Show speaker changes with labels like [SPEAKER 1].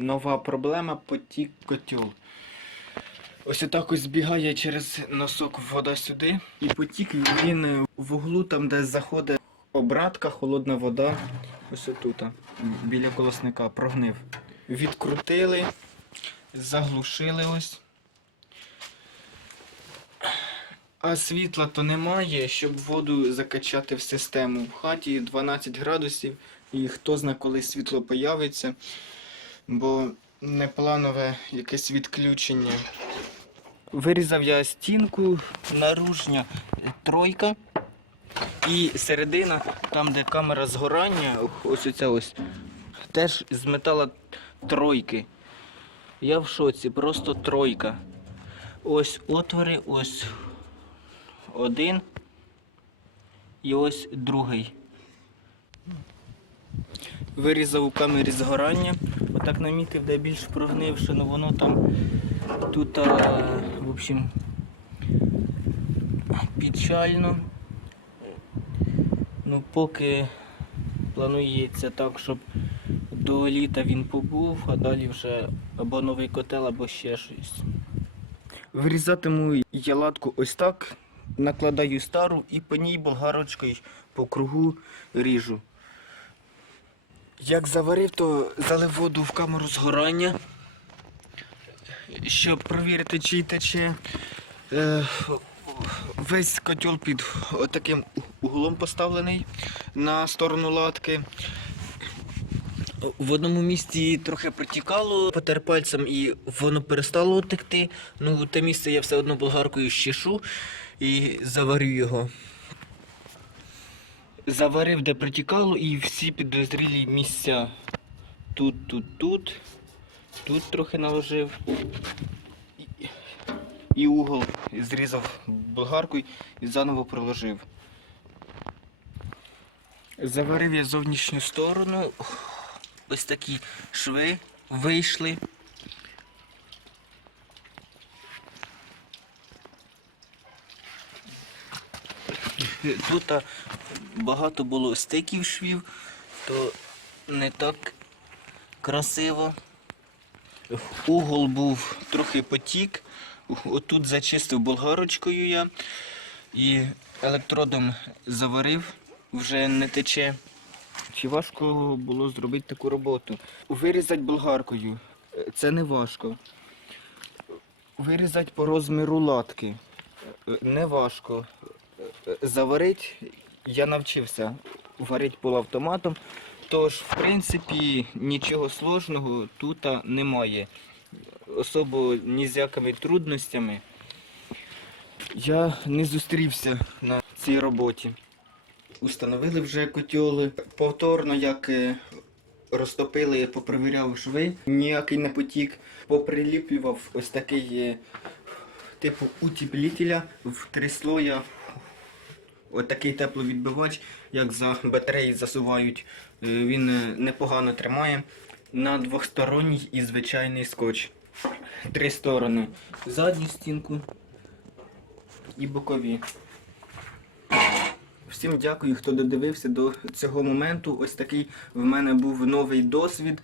[SPEAKER 1] нова проблема потік котел. Ось отак ось збігає через носок вода сюди. І потік він в углу, там, де заходить обратка, холодна вода. Ось отут, біля колосника, прогнив. Відкрутили, заглушили ось. А світла то немає, щоб воду закачати в систему. В хаті 12 градусів, і хто знає, коли світло появиться, бо непланове якесь відключення. Вирізав я стінку, наружня тройка. І середина, там де камера згорання, ось оця ось, теж з метала тройки. Я в шоці, просто тройка. Ось отвори, ось один і ось другий. Вирізав у камері згорання, отак намітив, де більш прогнивше, ну воно там тут, а, в общем, печально. Ну, поки планується так, щоб до літа він побув, а далі вже або новий котел, або ще щось. Вирізатиму я латку ось так, накладаю стару і по ній болгарочкою по кругу ріжу. Як заварив, то залив воду в камеру згорання, щоб провірити, чи тече. Е, Весь котел під таким углом поставлений на сторону латки. В одному місці трохи протікало, потер пальцем і воно перестало текти. Ну, те місце я все одно болгаркою щешу і заварю його. Заварив, де протікало, і всі підозрілі місця. Тут, тут, тут. Тут трохи наложив. І- угол зрізав болгаркою і заново проложив. Заварив я зовнішню сторону. Ось такі шви вийшли. Тут багато було стиків швів, то не так красиво. Угол був трохи потік. Отут зачистив болгарочкою я і електродом заварив, вже не тече. Чи важко було зробити таку роботу? Вирізати болгаркою е, це не важко. Вирізати по розміру латки е, не важко. Заварити я навчився варити полуавтоматом. Тож, в принципі, нічого сложного тут немає. Особо ні з якими трудностями я не зустрівся на цій роботі. Установили вже котел. Повторно, як е, розтопили, попровіряв шви, ніякий не потік. Поприліплював ось такий е, типу утеплителя в три слоя. Отакий тепловідбивач, як за батареї засувають. Е, Він е, непогано тримає. На двосторонній і звичайний скотч. Три сторони. Задню стінку і бокові. Всім дякую, хто додивився до цього моменту. Ось такий в мене був новий досвід.